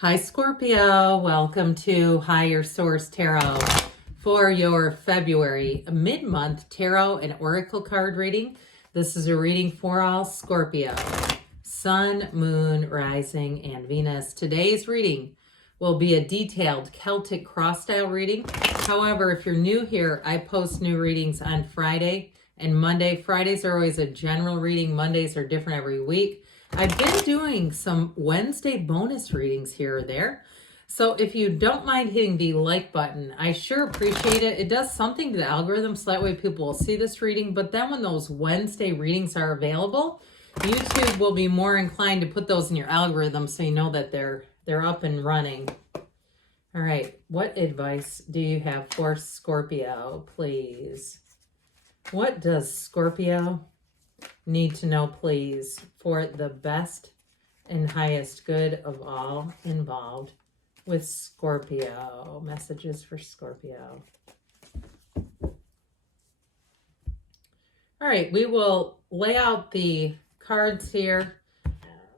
Hi Scorpio, welcome to Higher Source Tarot for your February mid-month tarot and oracle card reading. This is a reading for all Scorpio, Sun, Moon, Rising, and Venus. Today's reading will be a detailed Celtic cross-style reading. However, if you're new here, I post new readings on Friday and Monday. Fridays are always a general reading. Mondays are different every week. I've been doing some Wednesday bonus readings here or there. So if you don't mind hitting the like button, I sure appreciate it. It does something to the algorithm so that way people will see this reading. But then when those Wednesday readings are available, YouTube will be more inclined to put those in your algorithm so you know that they're up and running. All right, what advice do you have for Scorpio, please? What does Scorpio need to know, please, for the best and highest good of all involved with Scorpio? Messages for Scorpio. All right, we will lay out the cards here,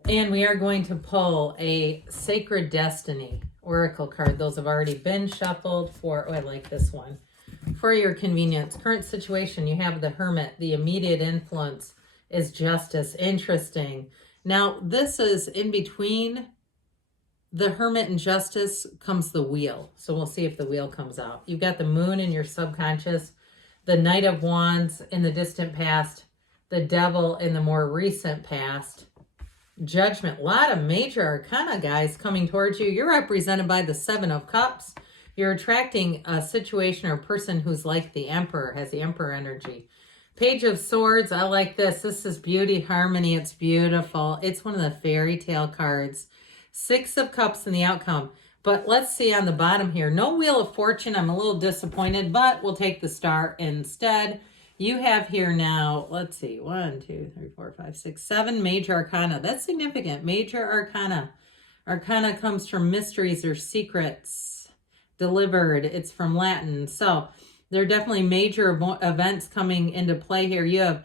and we are going to pull a Sacred Destiny Oracle card. Those have already been shuffled for, I like this one. For your convenience, current situation, you have the Hermit, the immediate influence is justice. Interesting. Now, this is in between the Hermit and justice comes the Wheel. So we'll see if the Wheel comes out. You've got the Moon in your subconscious, the Knight of Wands in the distant past, the Devil in the more recent past, Judgment. A lot of major arcana, guys, coming towards you. You're represented by the Seven of Cups. You're attracting a situation or a person who's like the Emperor, has the Emperor energy. Page of Swords, I like this. This is beauty, harmony. It's beautiful. It's one of the fairy tale cards. Six of Cups in the outcome. But let's see on the bottom here. No Wheel of Fortune. I'm a little disappointed, but we'll take the Star instead. You have here now, let's see, 1, 2, 3, 4, 5, 6, 7 major arcana. That's significant. Major arcana. Arcana comes from mysteries or secrets delivered. It's from Latin. So there are definitely major events coming into play here. You have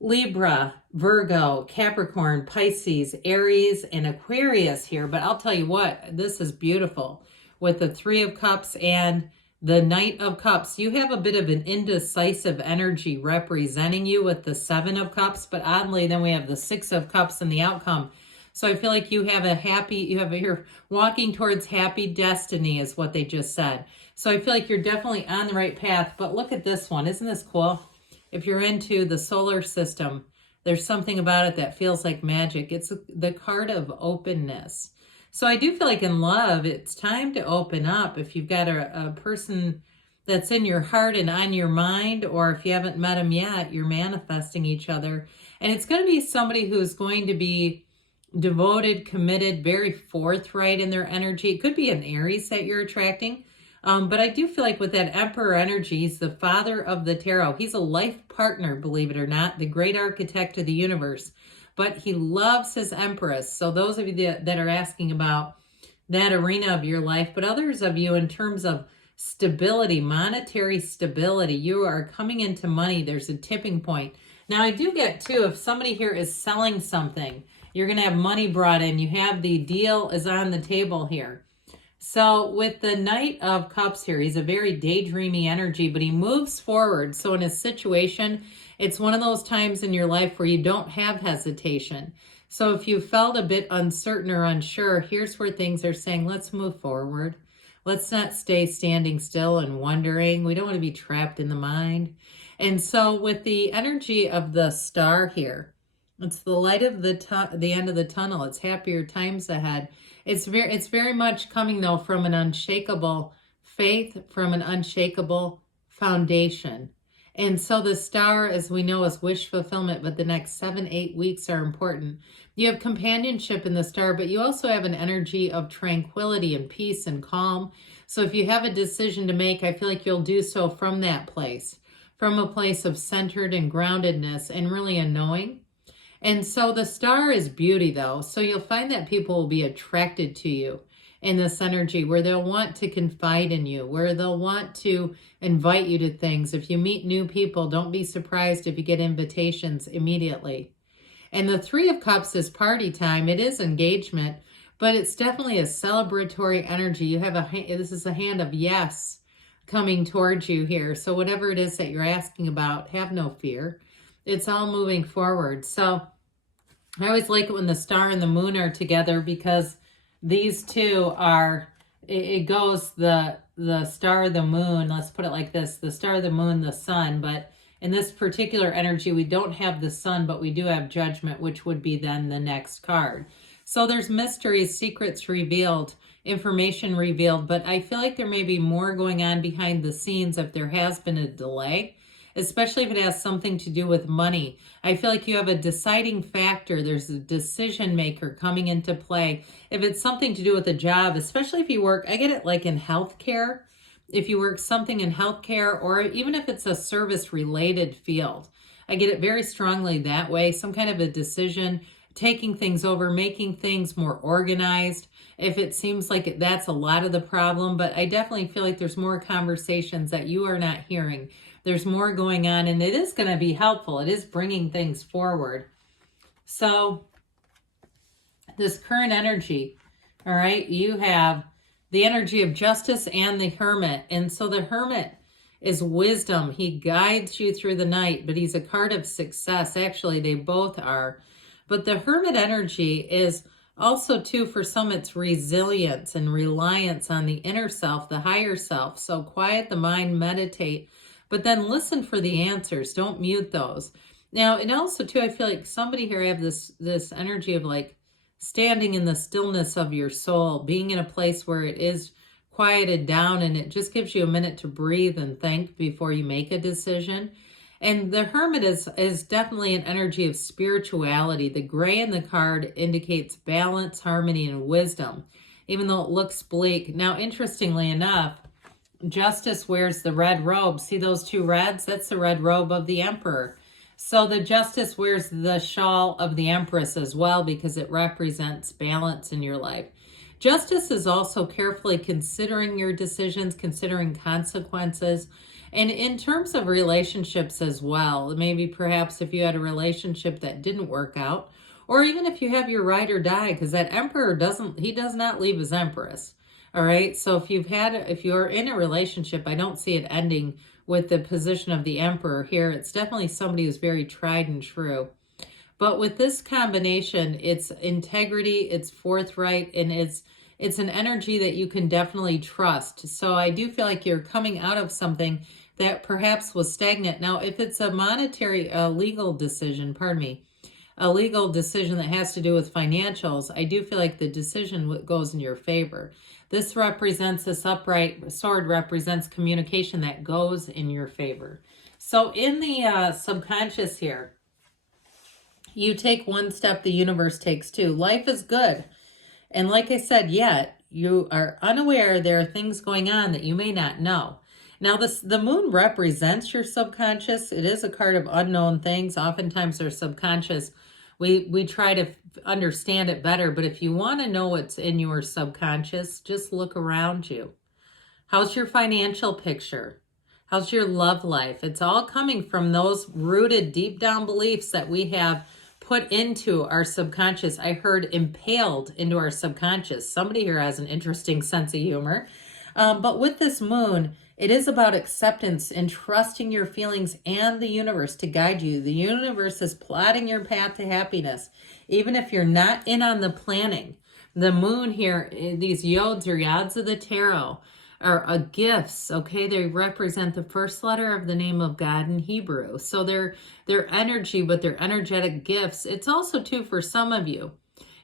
Libra, Virgo, Capricorn, Pisces, Aries, and Aquarius here. But I'll tell you what, this is beautiful. With the Three of Cups and the Knight of Cups, you have a bit of an indecisive energy representing you with the Seven of Cups. But oddly, then we have the Six of Cups in the outcome. So I feel like you have you're walking towards happy destiny is what they just said. So I feel like you're definitely on the right path. But look at this one. Isn't this cool? If you're into the solar system, there's something about it that feels like magic. It's the card of openness. So I do feel like in love, it's time to open up. If you've got a person that's in your heart and on your mind, or if you haven't met them yet, you're manifesting each other. And it's going to be somebody who's going to be devoted, committed, very forthright in their energy. It could be an Aries that you're attracting. But I do feel like with that Emperor energy, he's the father of the tarot. He's a life partner, believe it or not, the great architect of the universe. But he loves his Empress. So those of you that are asking about that arena of your life, but others of you in terms of stability, monetary stability, you are coming into money. There's a tipping point. Now, I do get, too, if somebody here is selling something, you're going to have money brought in. You have the deal is on the table here. So with the Knight of Cups here, he's a very daydreamy energy, but he moves forward. So in a situation, it's one of those times in your life where you don't have hesitation. So if you felt a bit uncertain or unsure, here's where things are saying, let's move forward. Let's not stay standing still and wondering. We don't want to be trapped in the mind. And so with the energy of the Star here, it's the light of the end of the tunnel. It's happier times ahead. It's very much coming, though, from an unshakable faith, from an unshakable foundation. And so the Star, as we know, is wish fulfillment, but the next 7-8 weeks are important. You have companionship in the Star, but you also have an energy of tranquility and peace and calm. So if you have a decision to make, I feel like you'll do so from that place, from a place of centered and groundedness and really a knowing. And so the Star is beauty, though. So you'll find that people will be attracted to you in this energy where they'll want to confide in you, where they'll want to invite you to things. If you meet new people, don't be surprised if you get invitations immediately. And the Three of Cups is party time. It is engagement, but it's definitely a celebratory energy. You have this is a hand of yes coming towards you here. So whatever it is that you're asking about, have no fear. It's all moving forward. So I always like it when the star and the moon are together, because these two are, it goes the star, the moon, let's put it like this, the star, the moon, the sun. But in this particular energy, we don't have the sun, but we do have judgment, which would be then the next card. So there's mysteries, secrets revealed, information revealed, but I feel like there may be more going on behind the scenes if there has been a delay, especially if it has something to do with money. I feel like you have a deciding factor. There's a decision maker coming into play. If it's something to do with a job, especially if you work, I get it like in healthcare, if you work something in healthcare, or even if it's a service related field, I get it very strongly that way. Some kind of a decision, taking things over, making things more organized. If it seems like that's a lot of the problem, but I definitely feel like there's more conversations that you are not hearing. There's more going on, and it is going to be helpful. It is bringing things forward. So this current energy, all right, you have the energy of justice and the hermit. And so the hermit is wisdom. He guides you through the night, but he's a card of success. Actually, they both are. But the hermit energy is also, too, for some, it's resilience and reliance on the inner self, the higher self. So quiet the mind, meditate, but then listen for the answers. Don't mute those. Now, and also, too, I feel like somebody here have this energy of like standing in the stillness of your soul, being in a place where it is quieted down, and it just gives you a minute to breathe and think before you make a decision. And the hermit is definitely an energy of spirituality. The gray in the card indicates balance, harmony, and wisdom, even though it looks bleak. Now, interestingly enough, Justice wears the red robe. See those two reds? That's the red robe of the Emperor. So the Justice wears the shawl of the Empress as well, because it represents balance in your life. Justice is also carefully considering your decisions, considering consequences. And in terms of relationships as well, maybe perhaps if you had a relationship that didn't work out, or even if you have your ride or die, because that Emperor does not leave his Empress. All right. So if you're in a relationship, I don't see it ending with the position of the Emperor here. It's definitely somebody who's very tried and true. But with this combination, it's integrity, it's forthright, and it's an energy that you can definitely trust. So I do feel like you're coming out of something that perhaps was stagnant. Now, if it's a legal decision that has to do with financials, I do feel like the decision goes in your favor. This upright sword represents communication that goes in your favor. So in the subconscious here, you take one step, the universe takes two. Life is good. And like I said, yet you are unaware there are things going on that you may not know. Now, the moon represents your subconscious. It is a card of unknown things. Oftentimes they're subconscious. We try to understand it better, but if you want to know what's in your subconscious, just look around you. How's your financial picture? How's your love life? It's all coming from those rooted deep down beliefs that we have put into our subconscious. I heard impaled into our subconscious. Somebody here has an interesting sense of humor. But with this moon, it is about acceptance and trusting your feelings and the universe to guide you. The universe is plotting your path to happiness, even if you're not in on the planning. The moon here, these yods or yods of the tarot, are gifts, okay? They represent the first letter of the name of God in Hebrew. So they're energy, but they're energetic gifts. It's also, too, for some of you.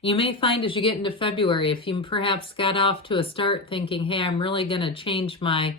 You may find as you get into February, if you perhaps got off to a start thinking, hey, I'm really going to change my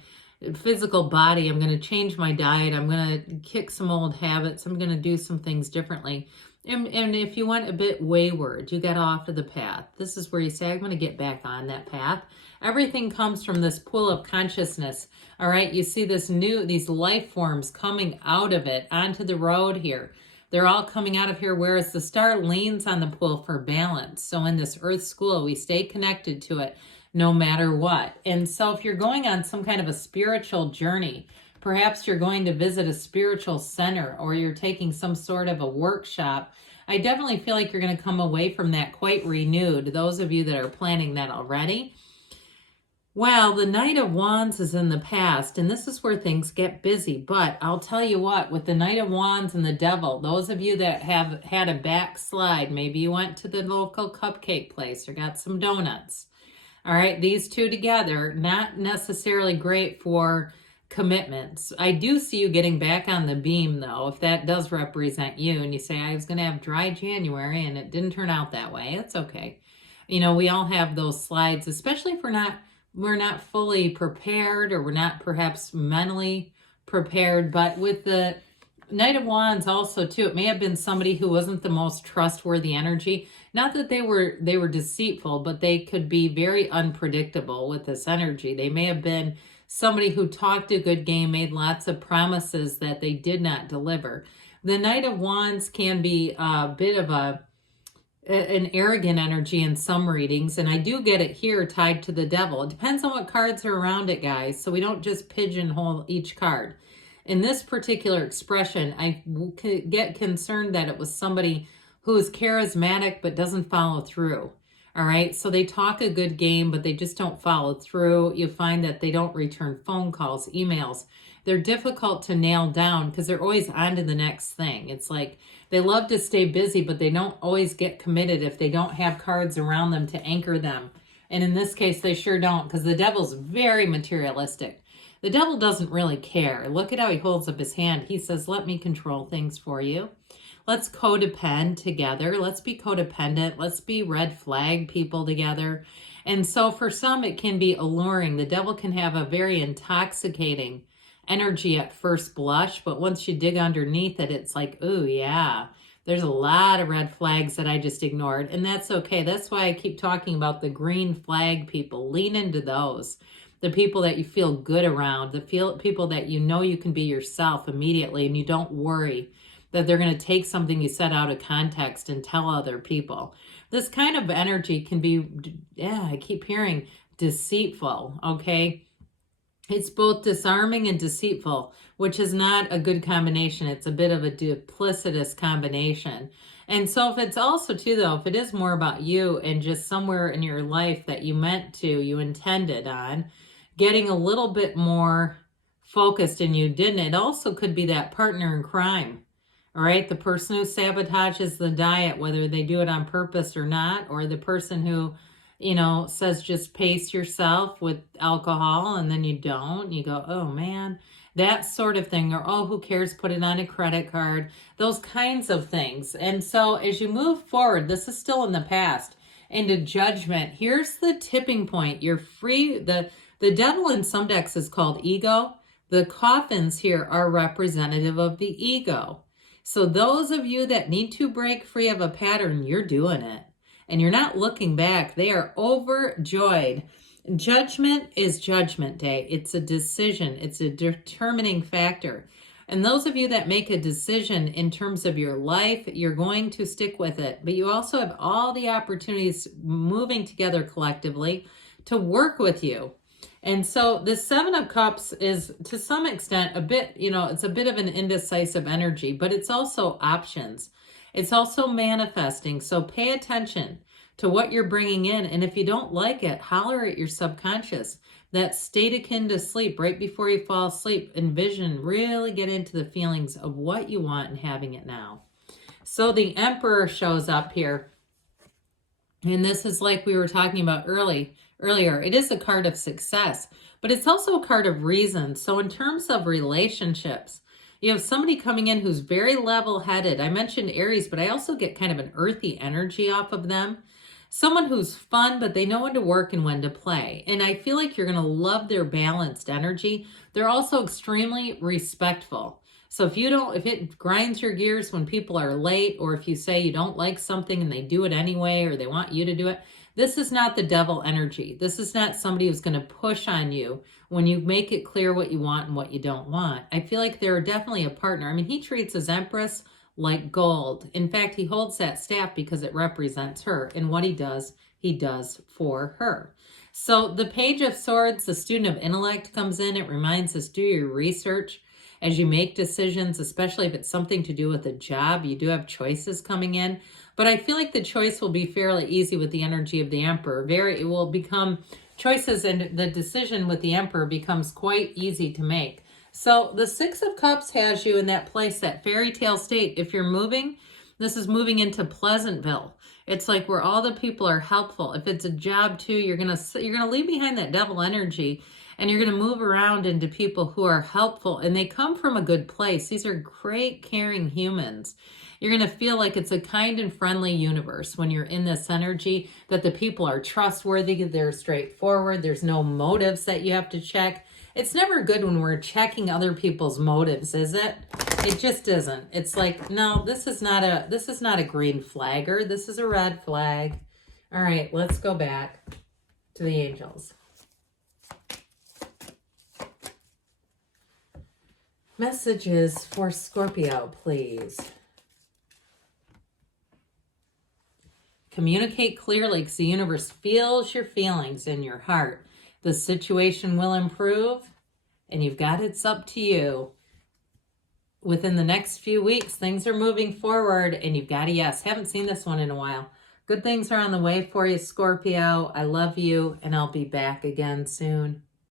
physical body, I'm going to change my diet, I'm going to kick some old habits, I'm going to do some things differently. And if you went a bit wayward, you got off of the path, this is where you say, I'm going to get back on that path. Everything comes from this pool of consciousness. All right, you see these life forms coming out of it onto the road here. They're all coming out of here, whereas the star leans on the pool for balance. So in this earth school, we stay connected to it no matter what. And so if you're going on some kind of a spiritual journey, perhaps you're going to visit a spiritual center, or you're taking some sort of a workshop I definitely feel like you're going to come away from that quite renewed. Those of you that are planning that already. Well, the Knight of Wands is in the past, and this is where things get busy. But I'll tell you what, with the Knight of Wands and the Devil, those of you that have had a backslide, maybe you went to the local cupcake place or got some donuts. All right, these two together, not necessarily great for commitments. I do see you getting back on the beam, though, if that does represent you, and you say, I was going to have dry January, and it didn't turn out that way. It's okay. You know, we all have those slides, especially if we're not fully prepared, or we're not perhaps mentally prepared. But with the Knight of Wands also too, it may have been somebody who wasn't the most trustworthy energy. Not that they were deceitful, but they could be very unpredictable with this energy. They may have been somebody who talked a good game, made lots of promises that they did not deliver. The Knight of Wands can be a bit of an arrogant energy in some readings, and I do get it here tied to the Devil. It depends on what cards are around it, guys, so we don't just pigeonhole each card. In this particular expression, I get concerned that it was somebody who is charismatic but doesn't follow through. All right, so they talk a good game, but they just don't follow through. You find that they don't return phone calls, emails. They're difficult to nail down because they're always on to the next thing. It's like they love to stay busy, but they don't always get committed if they don't have cards around them to anchor them. And in this case, they sure don't, because the Devil's very materialistic. The Devil doesn't really care. Look at how he holds up his hand. He says, let me control things for you. Let's codepend together. Let's be codependent. Let's be red flag people together. And so for some, it can be alluring. The Devil can have a very intoxicating energy at first blush, but once you dig underneath it, it's like, oh yeah, there's a lot of red flags that I just ignored, and that's okay. That's why I keep talking about the green flag people. Lean into those. The people that you feel good around, the people that you know you can be yourself immediately, and you don't worry that they're going to take something you said out of context and tell other people. This kind of energy can be, yeah, I keep hearing deceitful, okay? It's both disarming and deceitful, which is not a good combination. It's a bit of a duplicitous combination. And so if it's also too, though, if it is more about you and just somewhere in your life that you intended on getting a little bit more focused and you didn't, it also could be that partner in crime. All right, the person who sabotages the diet, whether they do it on purpose or not, or the person who, you know, says just pace yourself with alcohol and then you don't. You go, oh man, that sort of thing. Or, oh, who cares? Put it on a credit card. Those kinds of things. And so as you move forward, this is still in the past, into judgment. Here's the tipping point. You're free. The Devil in some decks is called ego. The coffins here are representative of the ego. So those of you that need to break free of a pattern, you're doing it. And you're not looking back. They are overjoyed. Judgment is Judgment Day. It's a decision. It's a determining factor. And those of you that make a decision in terms of your life, you're going to stick with it. But you also have all the opportunities moving together collectively to work with you. And so the Seven of Cups is, to some extent, a bit, you know, it's a bit of an indecisive energy, but it's also options. It's also manifesting. So pay attention to what you're bringing in. And if you don't like it, holler at your subconscious. That state akin to sleep, right before you fall asleep, envision, really get into the feelings of what you want and having it now. So the Emperor shows up here. And this is like we were talking about earlier. It is a card of success, but it's also a card of reason. So in terms of relationships, you have somebody coming in who's very level-headed. I mentioned Aries, but I also get kind of an earthy energy off of them. Someone who's fun, but they know when to work and when to play. And I feel like you're going to love their balanced energy. They're also extremely respectful. So if it grinds your gears when people are late, or if you say you don't like something and they do it anyway, or they want you to do it, this is not the Devil energy. This is not somebody who's going to push on you when you make it clear what you want and what you don't want. I feel like they're definitely a partner. I mean, he treats his Empress like gold. In fact, he holds that staff because it represents her. And what he does for her. So the Page of Swords, the student of intellect, comes in. It reminds us, do your research. as you make decisions, especially if it's something to do with a job. You do have choices coming in, but I feel like the choice will be fairly easy with the energy of the Emperor. It will become choices, and the decision with the Emperor becomes quite easy to make. So the Six of Cups has you in that place, that fairy tale state. If you're moving, this is moving into Pleasantville. It's like where all the people are helpful. If it's a job too, you're gonna leave behind that devil energy, and you're gonna move around into people who are helpful, and they come from a good place. These are great, caring humans. You're gonna feel like it's a kind and friendly universe when you're in this energy, that the people are trustworthy, they're straightforward, there's no motives that you have to check. It's never good when we're checking other people's motives, is it? It just isn't. It's like, no, this is not a green flagger. This is a red flag. All right, let's go back to the angels. Messages for Scorpio, please. Communicate clearly, because the universe feels your feelings in your heart. The situation will improve, and you've got it's up to you. Within the next few weeks, things are moving forward, and you've got a yes. Haven't seen this one in a while. Good things are on the way for you, Scorpio. I love you, and I'll be back again soon.